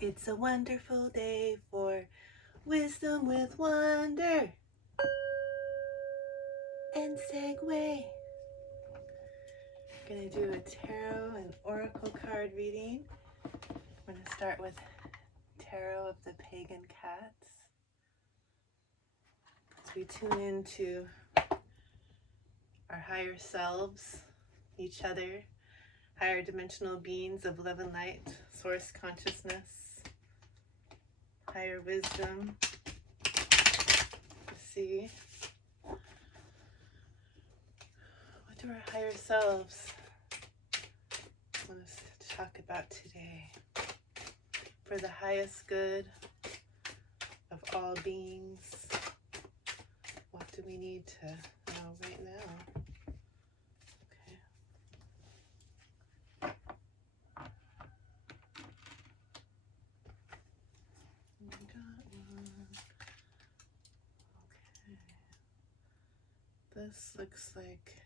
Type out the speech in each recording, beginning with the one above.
It's a wonderful day for wisdom with wonder and Segway. I'm going to do a tarot and oracle card reading. I'm going to start with Tarot of the Pagan Cats. As we tune into our higher selves, each other, higher dimensional beings of love and light, source consciousness, higher wisdom. Let's see. What do our higher selves want us to talk about today? For the highest good of all beings, what do we need to know right now? Okay. We got one. Okay. This looks like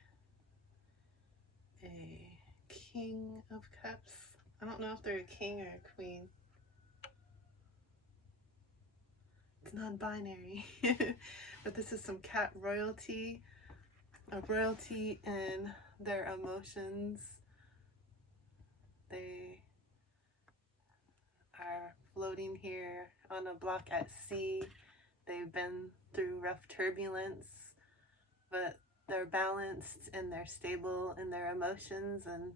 a King of Cups. I don't know if they're a king or a queen. It's non-binary. But this is some cat royalty. A royalty in their emotions. They are floating here on a block at sea. They've been through rough turbulence, but they're balanced and they're stable in their emotions, and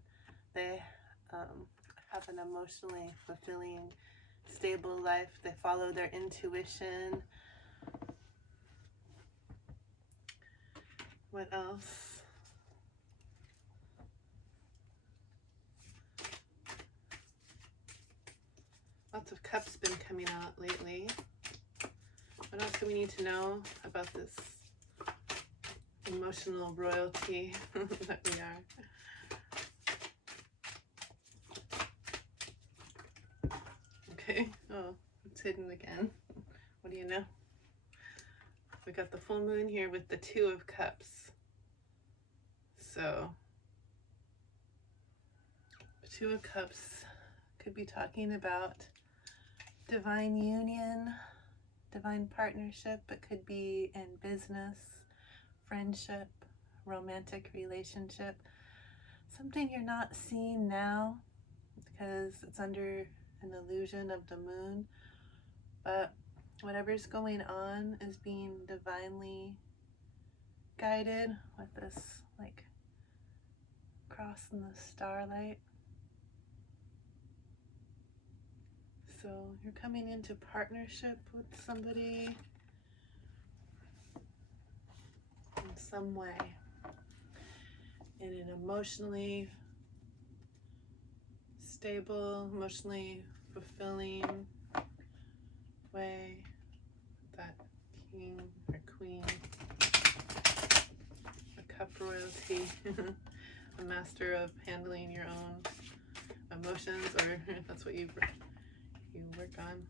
they have an emotionally fulfilling, stable life. They follow their intuition. What else? Lots of cups been coming out lately. What else do we need to know about this emotional royalty that we are? Okay, oh, it's hidden again. What do you know? We got the full moon here with the Two of Cups. So, the Two of Cups could be talking about divine union, divine partnership. It could be in business, friendship, romantic relationship. Something you're not seeing now because it's under an illusion of the moon. But whatever's going on is being divinely guided with this like cross in the starlight. So you're coming into partnership with somebody in some way, in an emotionally stable, emotionally fulfilling way. That king or queen, a cup royalty, a master of handling your own emotions, or that's what you work on.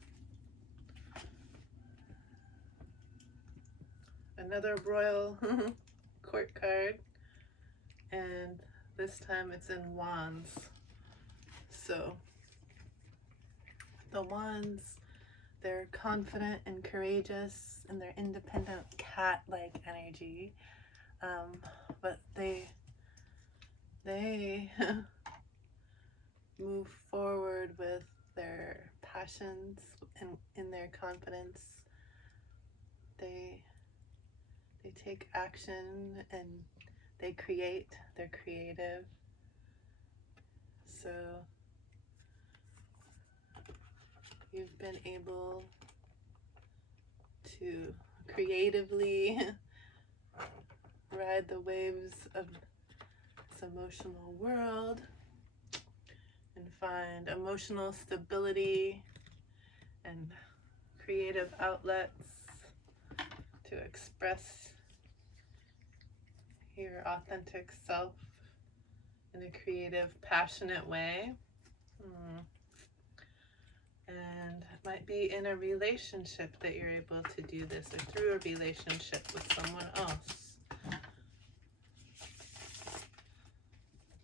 Another royal court card, and this time it's in wands. So the wands, they're confident and courageous in their independent cat-like energy, but they move forward with their passions and in their confidence. They take action and they create. They're creative. So you've been able to creatively ride the waves of this emotional world and find emotional stability and creative outlets to express your authentic self in a creative, passionate way. And it might be in a relationship that you're able to do this, or through a relationship with someone else.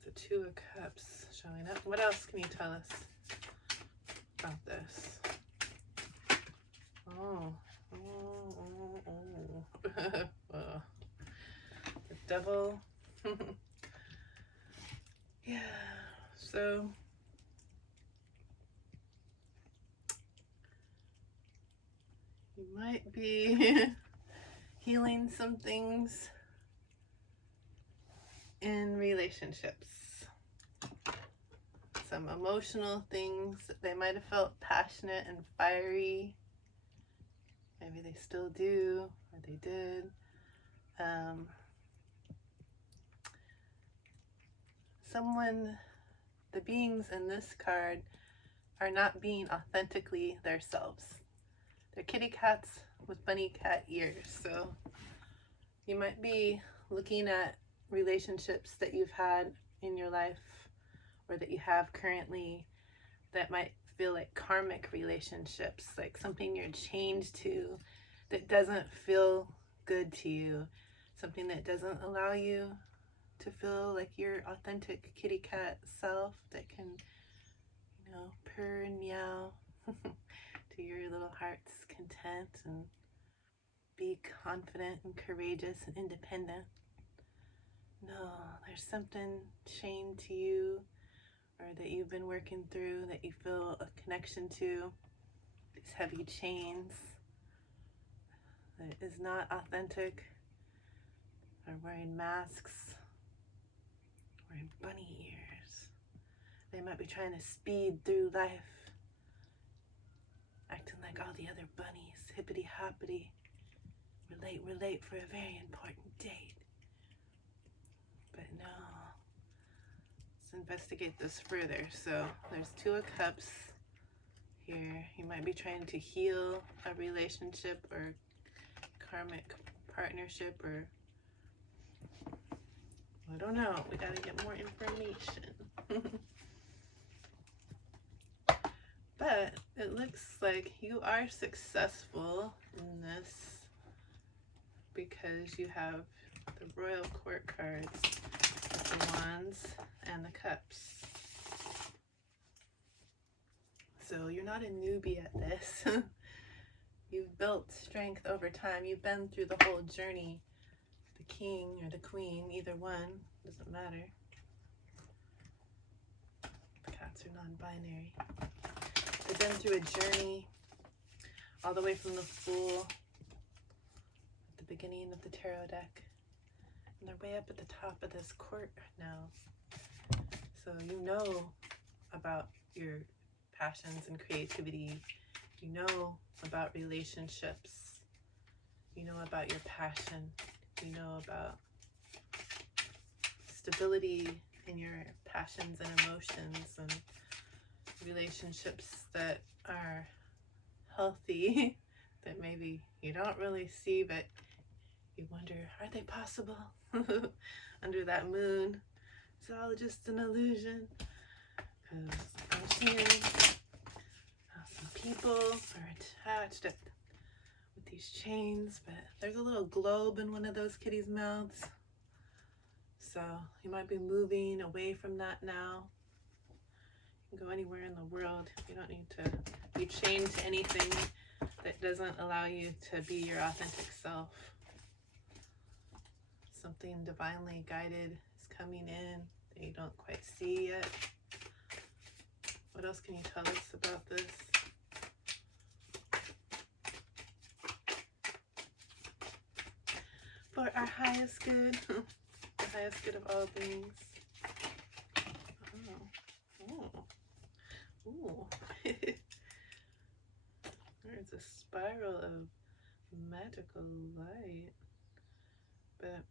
The Two of Cups showing up. What else can you tell us? about this. Well, the devil. Yeah, so you might be healing some things in relationships. Some emotional things. They might have felt passionate and fiery. Maybe they still do, or they did. The beings in this card are not being authentically themselves. They're kitty cats with bunny cat ears. So you might be looking at relationships that you've had in your life or that you have currently that might feel like karmic relationships, like something you're chained to that doesn't feel good to you, something that doesn't allow you to feel like your authentic kitty cat self that can, purr and meow to your little heart's content and be confident and courageous and independent. No, there's something chained to you or that you've been working through that you feel a connection to, these heavy chains that is not authentic, or wearing masks, wearing bunny ears. They might be trying to speed through life, acting like all the other bunnies, hippity hoppity, we're late for a very important date. But no, let's investigate this further. So there's Two of Cups here. You might be trying to heal a relationship or karmic partnership, or I don't know. We gotta get more information. But it looks like you are successful in this because you have the Royal Court cards, the Wands, and the Cups. So you're not a newbie at this. You've built strength over time. You've been through the whole journey. The King or the Queen, either one, doesn't matter. The cats are non-binary. They've been through a journey all the way from the Fool at the beginning of the tarot deck. And they're way up at the top of this court now. So you know about your passions and creativity. You know about relationships. You know about your passion. You know about stability in your passions and emotions, and relationships that are healthy that maybe you don't really see, but you wonder, are they possible? Under that moon, it's all just an illusion. Because I'm seeing some people are attached with these chains, but there's a little globe in one of those kitties' mouths. So you might be moving away from that now. You can go anywhere in the world. You don't need to be chained to anything that doesn't allow you to be your authentic self. Something divinely guided is coming in that you don't quite see yet. What else can you tell us about this? For our highest good, the highest good of all things. Ooh. There's a spiral of magical light. But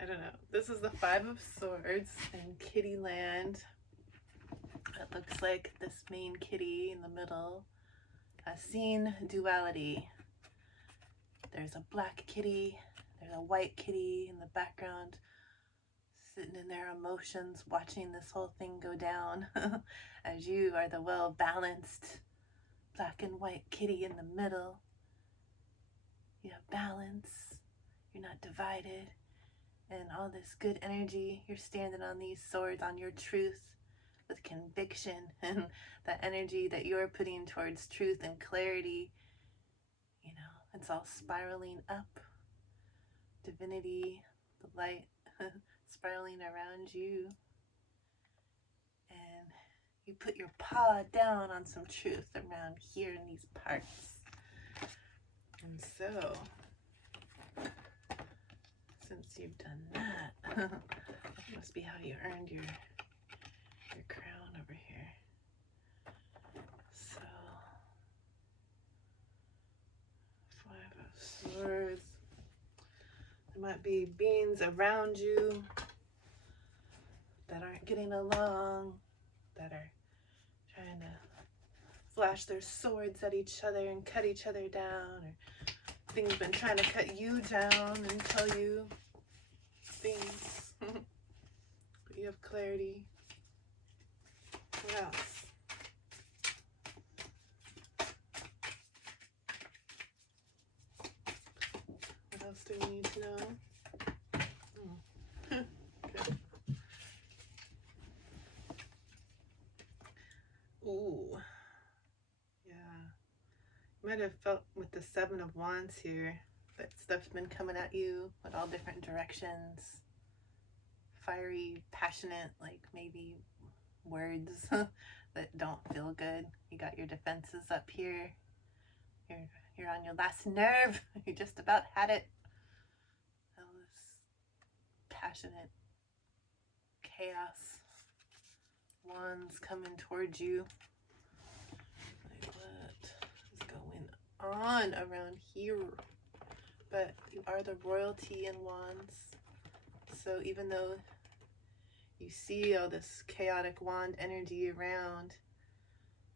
I don't know. This is the Five of Swords in Kitty Land. It looks like this main kitty in the middle has seen duality. There's a black kitty, there's a white kitty in the background, sitting in their emotions, watching this whole thing go down, as you are the well-balanced black and white kitty in the middle. You have balance, you're not divided, and all this good energy. You're standing on these swords, on your truth, with conviction, and that energy that you're putting towards truth and clarity, you know, it's all spiraling up. Divinity, the light spiraling around you. And you put your paw down on some truth around here in these parts. And so, since you've done that, that must be how you earned your crown over here. So, 5 of Swords. There might be beings around you that aren't getting along, that are trying to flash their swords at each other and cut each other down, or things been trying to cut you down and tell you things. But you have clarity. What else? What else do we need to know? Okay. Ooh. Yeah. You might have felt with the 7 of Wands here that stuff's been coming at you with all different directions. Fiery, passionate, like maybe words that don't feel good. You got your defenses up here. You're on your last nerve. You just about had it. All this passionate chaos. Wands coming towards you. Like, what is going on around here? But you are the royalty in Wands. So even though you see all this chaotic wand energy around,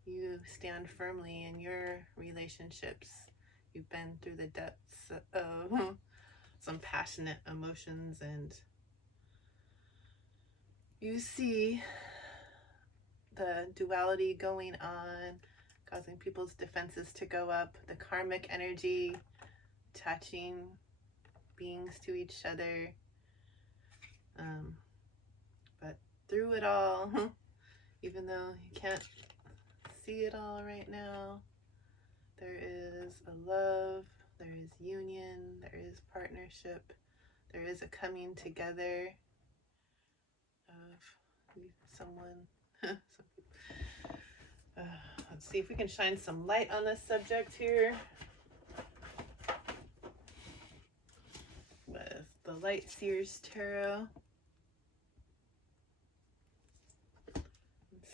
you stand firmly in your relationships. You've been through the depths of some passionate emotions, and you see the duality going on, causing people's defenses to go up, the karmic energy attaching beings to each other. But through it all, even though you can't see it all right now, there is a love, there is union, there is partnership, there is a coming together of someone. Let's see if we can shine some light on this subject here with the Light Seers Tarot.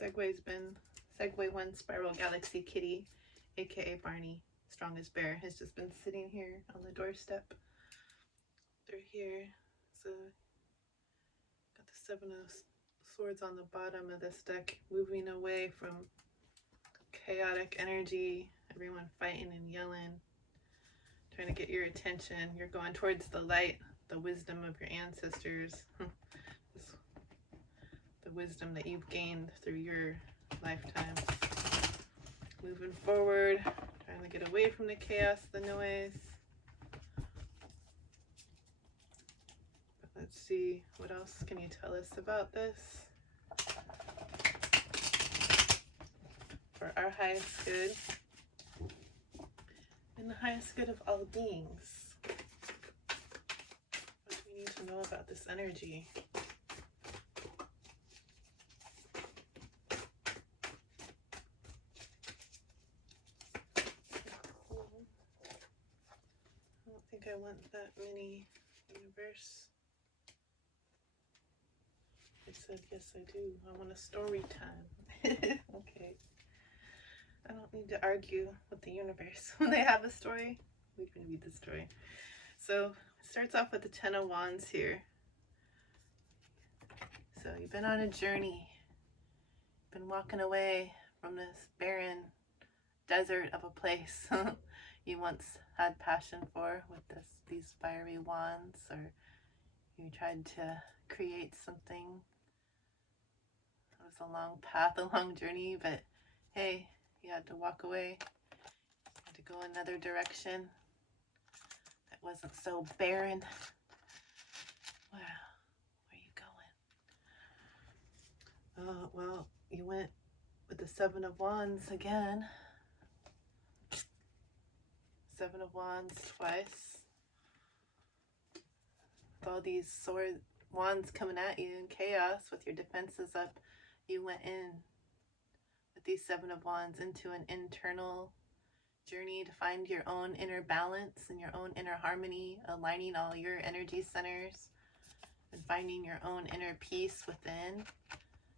Segway 1 Spiral Galaxy Kitty, aka Barney, Strongest Bear, has just been sitting here on the doorstep. They're here. So, got the 7 of Swords on the bottom of this deck, moving away from chaotic energy, everyone fighting and yelling, trying to get your attention. You're going towards the light, the wisdom of your ancestors, the wisdom that you've gained through your lifetime. Moving forward, trying to get away from the chaos, the noise. But let's see, what else can you tell us about this? For our highest good and the highest good of all beings. What do we need to know about this energy? I don't think I want that many, universe. I said, yes, I do. I want a story time. Okay. I don't need to argue with the universe. When they have a story, we can read the story. So it starts off with the 10 of Wands here. So you've been on a journey. Been walking away from this barren desert of a place you once had passion for with these fiery wands, or you tried to create something. It was a long path, a long journey, but hey, you had to walk away. You had to go another direction that wasn't so barren. Wow, where are you going? Well, you went with the Seven of Wands again. Seven of Wands twice. With all these wands coming at you in chaos with your defenses up, you went in with these Seven of Wands into an internal journey to find your own inner balance and your own inner harmony, aligning all your energy centers and finding your own inner peace within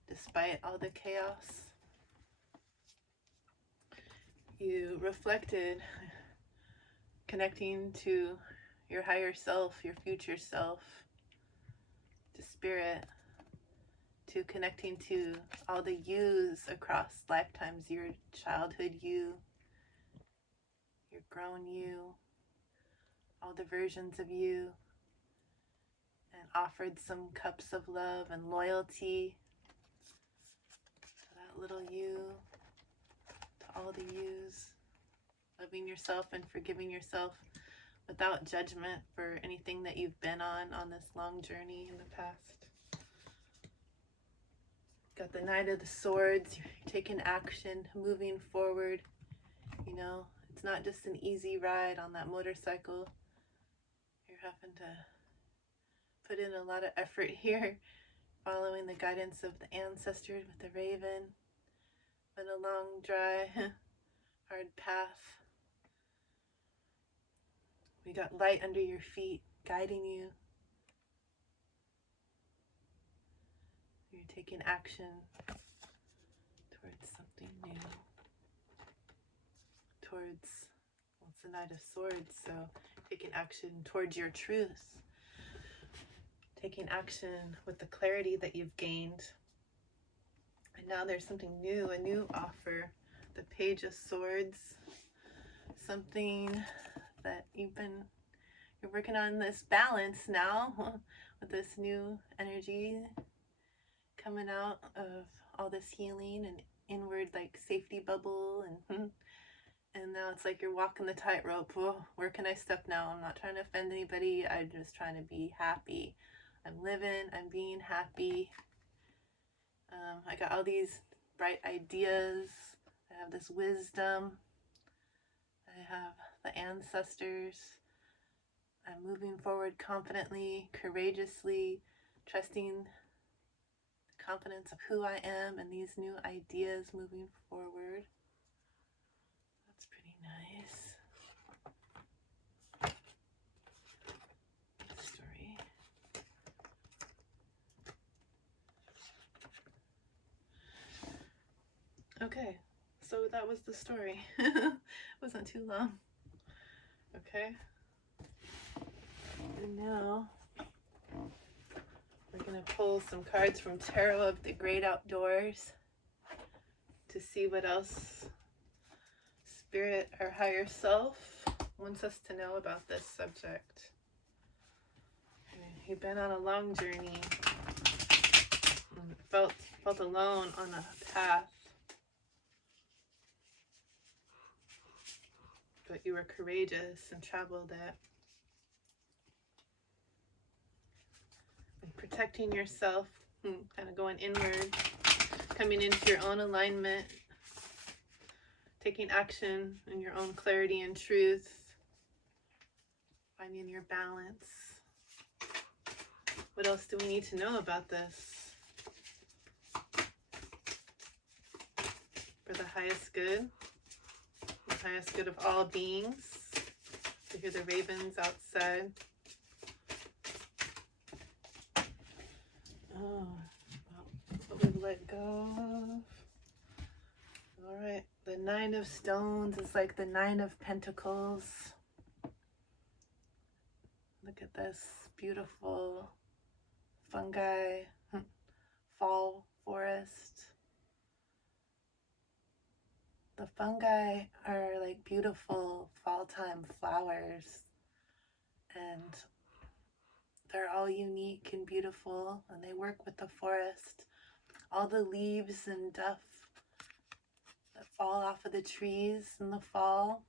despite all the chaos. You reflected, connecting to your higher self, your future self, to spirit, to connecting to all the yous across lifetimes, your childhood you, your grown you, all the versions of you, and offered some cups of love and loyalty to that little you, to all the yous, loving yourself and forgiving yourself without judgment for anything that you've been on this long journey in the past. Got the Knight of the Swords. You're taking action, moving forward. You know, it's not just an easy ride on that motorcycle. You're having to put in a lot of effort here, following the guidance of the ancestors with the raven. Been a long, dry, hard path. We got light under your feet, guiding you. You're taking action towards something new. Towards, well, it's the Knight of Swords, so taking action towards your truth. Taking action with the clarity that you've gained. And now there's something new, a new offer. The Page of Swords. Something that you're working on, this balance now with this new energy coming out of all this healing and inward like safety bubble, and now it's like you're walking the tightrope. Oh, where can I step now? I'm not trying to offend anybody. I'm just trying to be happy. I'm living, I'm being happy. I got all these bright ideas. I have this wisdom. I have the ancestors. I'm moving forward confidently, courageously, trusting the confidence of who I am and these new ideas moving forward. That's pretty nice. Story. Okay, so that was the story. It wasn't too long. Okay. And now we're going to pull some cards from Tarot of the Great Outdoors to see what else Spirit, our higher self, wants us to know about this subject. You've been on a long journey and felt alone on a path, but you were courageous and traveled it. And protecting yourself, kind of going inward, coming into your own alignment, taking action in your own clarity and truth, finding your balance. What else do we need to know about this? For the highest good of all beings. To hear the ravens outside. Oh, what we've let go of. All right, the Nine of Stones is like the Nine of Pentacles. Look at this beautiful fungi, fall forest. The fungi are like beautiful fall-time flowers, and they're all unique and beautiful, and they work with the forest. All the leaves and duff that fall off of the trees in the fall,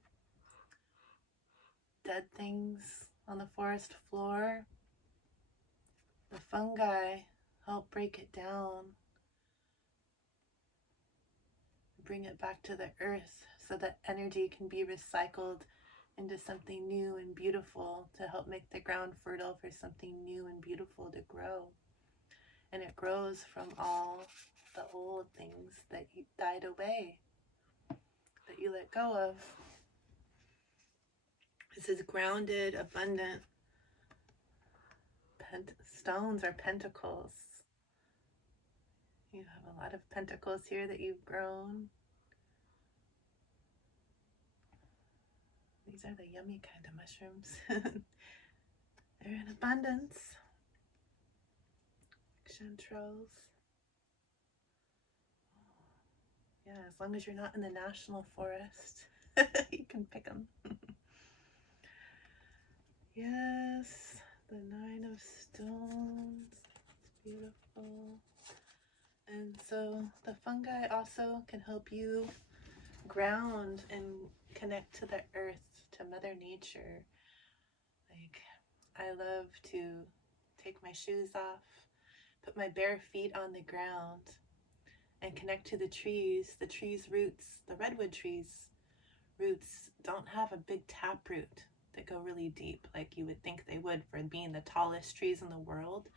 dead things on the forest floor, the fungi help break it down bring it back to the earth so that energy can be recycled into something new and beautiful to help make the ground fertile for something new and beautiful to grow. And it grows from all the old things that you died away, that you let go of. This is grounded, abundant stones or pentacles. You have a lot of pentacles here that you've grown. These are the yummy kind of mushrooms. They're in abundance. Chanterelles. Yeah, as long as you're not in the national forest, you can pick them. Yes, the Nine of Stones. It's beautiful. And so the fungi also can help you ground and connect to the earth, to Mother Nature. Like, I love to take my shoes off, put my bare feet on the ground, and connect to the trees. The trees' roots, the redwood trees' roots don't have a big taproot that go really deep like you would think they would for being the tallest trees in the world.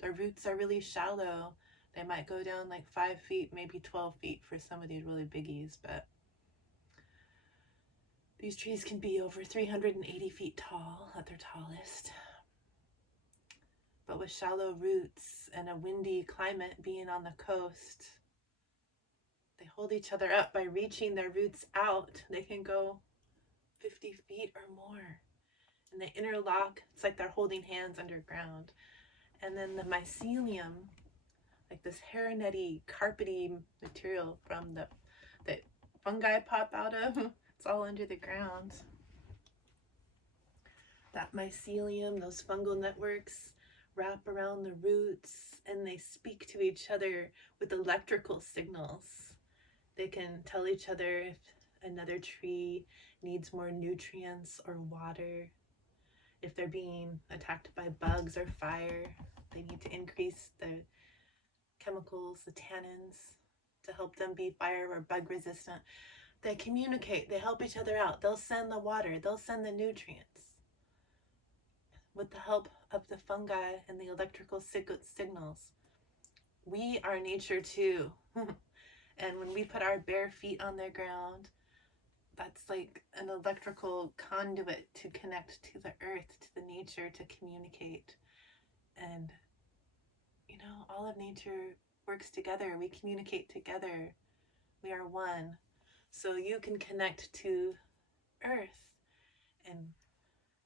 Their roots are really shallow. They might go down like 5 feet, maybe 12 feet for some of these really biggies, but these trees can be over 380 feet tall at their tallest. But with shallow roots and a windy climate, being on the coast, they hold each other up by reaching their roots out. They can go 50 feet or more. And they interlock. It's like they're holding hands underground. And then the mycelium, like this hairnetty, carpety material from that fungi pop out of, it's all under the ground. That mycelium, those fungal networks, wrap around the roots, and they speak to each other with electrical signals. They can tell each other if another tree needs more nutrients or water, if they're being attacked by bugs or fire. They need to increase the chemicals, the tannins, to help them be fire or bug resistant. They communicate, they help each other out. They'll send the water, they'll send the nutrients with the help of the fungi and the electrical signals. We are nature too. And when we put our bare feet on the ground, that's like an electrical conduit to connect to the earth, to the nature, to communicate. And, you know, all of nature works together. We communicate together. We are one. So you can connect to earth, and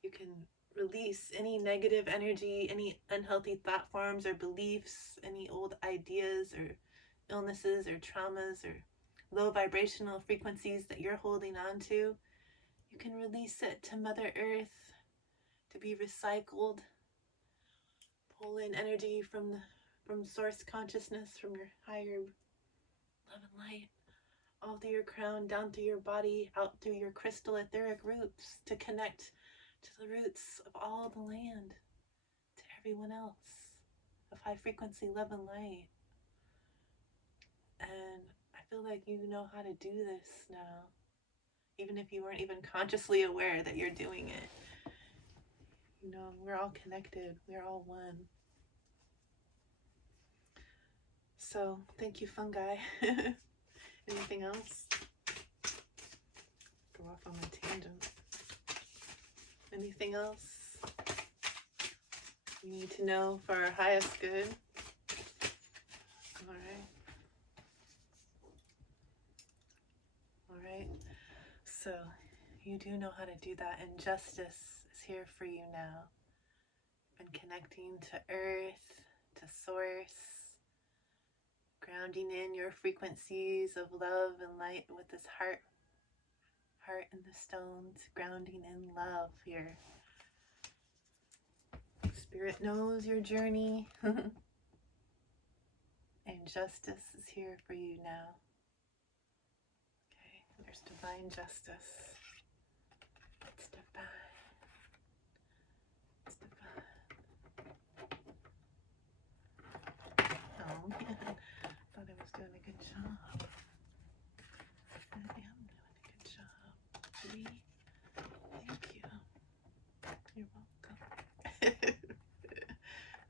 you can release any negative energy, any unhealthy thought forms or beliefs, any old ideas or illnesses or traumas or low vibrational frequencies that you're holding on to. You can release it to Mother Earth to be recycled. Pull in energy from source consciousness, from your higher love and light, all through your crown, down through your body, out through your crystal etheric roots, to connect to the roots of all the land, to everyone else of high frequency love and light. And I feel like you know how to do this now, even if you weren't even consciously aware that you're doing it. You know, we're all connected. We're all one. So thank you, fungi. Anything else? Go off on my tangent. Anything else you need to know for our highest good? All right. All right. So you do know how to do that, and justice is here for you now. You've been connecting to earth, to source, grounding in your frequencies of love and light with this heart in the stones, grounding in love here. Spirit knows your journey, and justice is here for you now. Okay, there's divine justice. It's divine. It's divine. Oh man, I thought I was doing a good job. Marie. Thank you. You're welcome.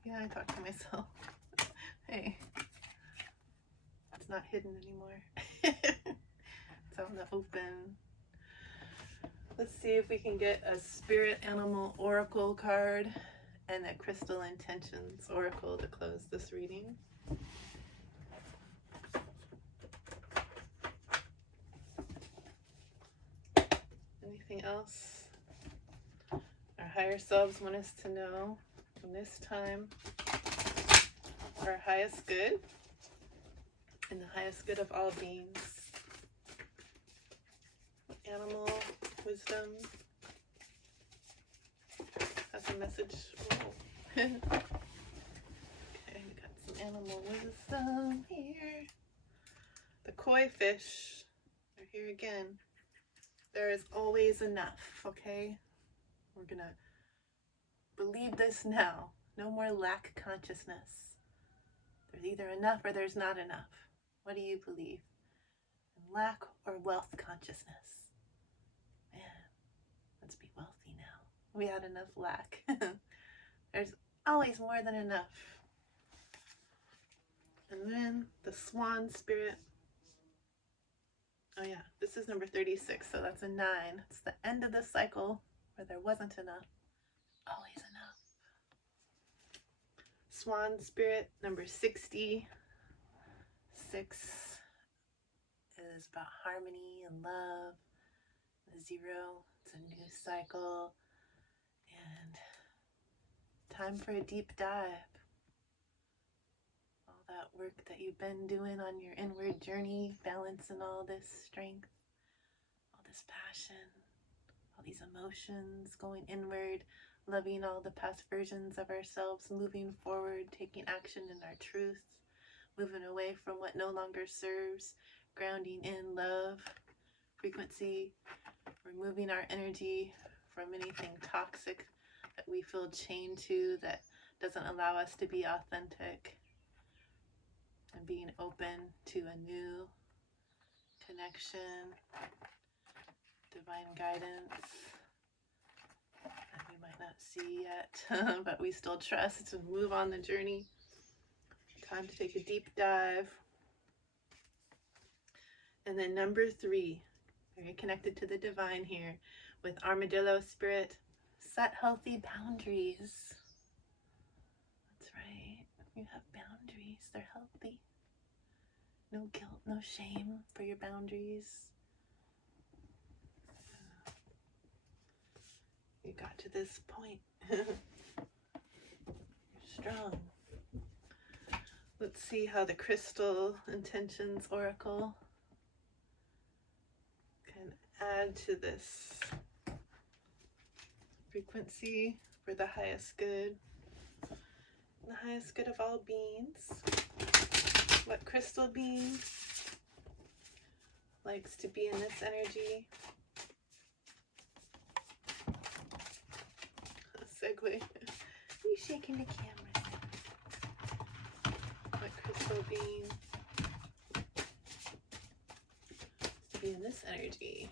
Yeah, I talk to myself. Hey, it's not hidden anymore. It's out in the open. Let's see if we can get a spirit animal oracle card and a crystal intentions oracle to close this reading. Anything else our higher selves want us to know in this time? Our highest good and the highest good of all beings. Animal wisdom has a message. Oh. Okay, we got some animal wisdom here. The koi fish are here again. There is always enough, okay? We're gonna believe this now. No more lack consciousness. There's either enough or there's not enough. What do you believe? Lack or wealth consciousness? Man, let's be wealthy now. We had enough lack. There's always more than enough. And then the swan spirit. Oh yeah, this is number 36, so that's a 9. It's the end of the cycle where there wasn't enough. Always enough. Swan spirit, number 60. 6 is about harmony and love. The 0, it's a new cycle. And time for a deep dive. All that work that you've been doing on your inward journey, balancing all this strength, all this passion, all these emotions, going inward, loving all the past versions of ourselves, moving forward, taking action in our truth, moving away from what no longer serves, grounding in love, frequency, removing our energy from anything toxic that we feel chained to that doesn't allow us to be authentic, and being open to a new connection, divine guidance that we might not see yet, but we still trust to move on the journey. Time to take a deep dive. And then number 3, very connected to the divine here, with armadillo spirit, set healthy boundaries. That's right. You have boundaries. They're healthy. No guilt, no shame for your boundaries. You got to this point. You're strong. Let's see how the crystal intentions oracle can add to this frequency for the highest good. The highest good of all beings. What crystal being likes to be in this energy? Segway. Are you shaking the camera? What crystal being likes to be in this energy?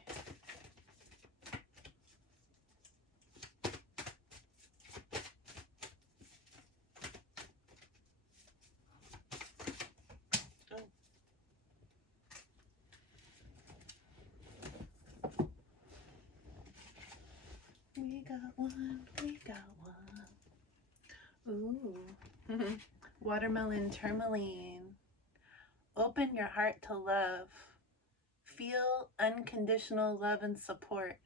We got one. Ooh. Watermelon tourmaline. Open your heart to love. Feel unconditional love and support.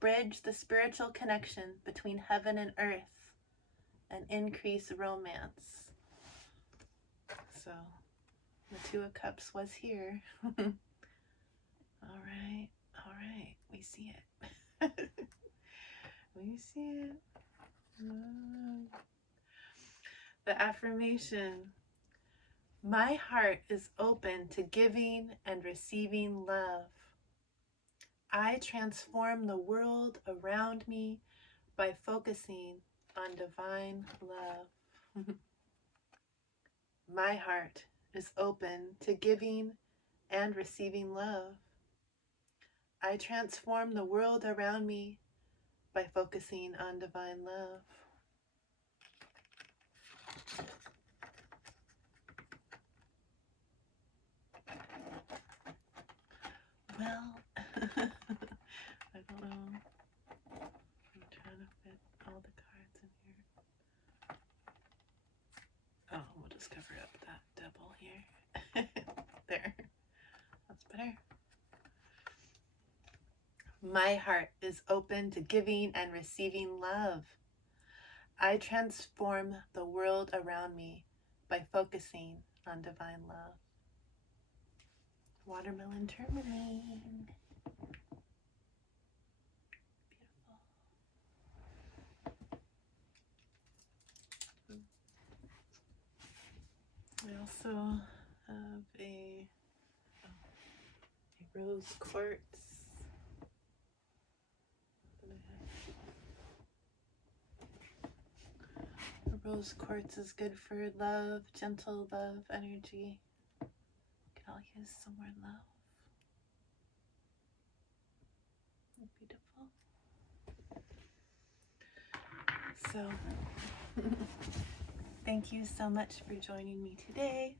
Bridge the spiritual connection between heaven and earth and increase romance. So, the 2 of Cups was here. All right. We see it. We see it. The affirmation. My heart is open to giving and receiving love. I transform the world around me by focusing on divine love. My heart is open to giving and receiving love. I transform the world around me by focusing on divine love. Well, I don't know. I'm trying to fit all the cards in here. Oh, we'll just cover up that double here. There. That's better. My heart is open to giving and receiving love. I transform the world around me by focusing on divine love. Watermelon tourmaline. Beautiful. We also have a rose quartz. Rose quartz is good for love, gentle love energy. We can all use some more love. Beautiful. So, thank you so much for joining me today.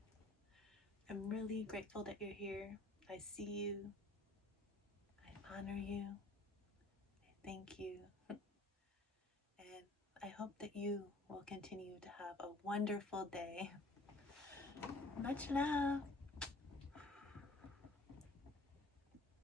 I'm really grateful that you're here. I see you. I honor you. I thank you. And I hope that you will continue to have a wonderful day. Much love.